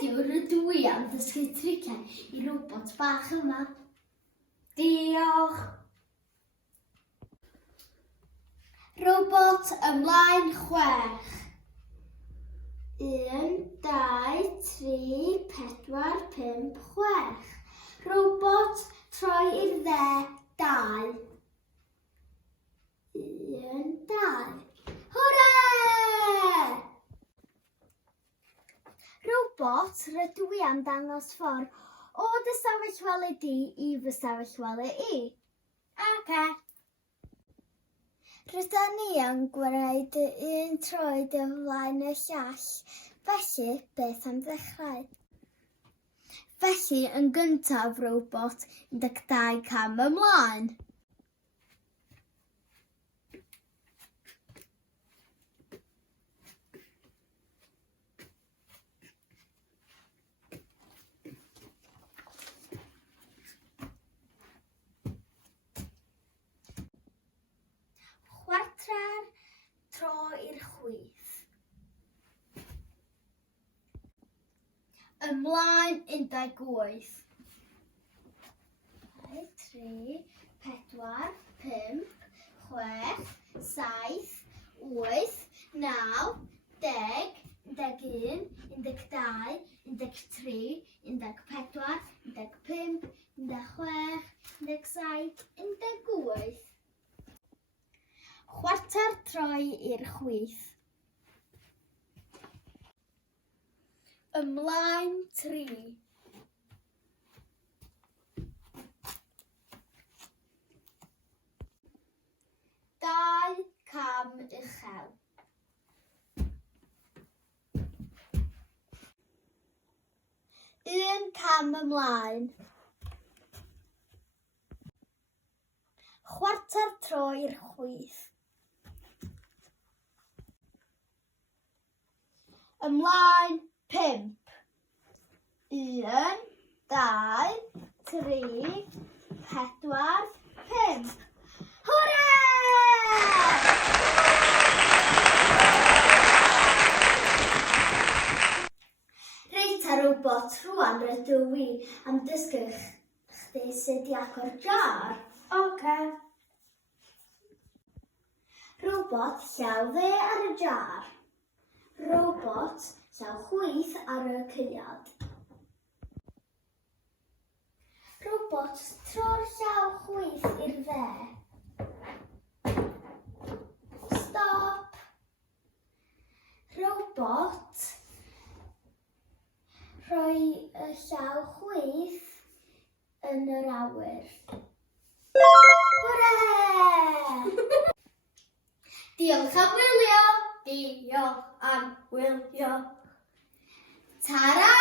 Heddiw rydw i am ddysgu triciau I robot bach yma. Diolch. Robot ymlaen 6. 1, 2, 3, 4, 5, 6. Robot troi i'r dde 2. 1, 2. Hwrê! Robot rydw I am dangos ffordd o dy stafell wely di I fy stafell wely I. Oce. Rydyn ni yn gwneud un troed o flaen y llall, felly beth am ddechrau? Felly yn gyntaf robot 12 cam ymlaen. Chwarter tro i'r chwith. Ymlaen 18. 2, 3, 4, 5, 6, 7, 8, 9, 10, 11, 12, 13, 14, 15, 16, 17, 18. Chwarter troi i'r chwith. Ymlaen 3. 2 cam uchel. 1 cam ymlaen. Chwarter tro i'r chwith. Ymlaen 5. 1, 2, 3, 4, 5. Hwrê! Reit a robot, rwan rydw I am dysgu chdi sut I agor jar. Oce. Robot llaw dde ar y jar. Robot llaw chwith ar y ceuad. Robot tro'r llaw chwith i'r dde. Stop. Robot rhoi y llaw chwith yn yr awyr. Hwrê! Diolch am wylio. Diolch am wylio. Tara!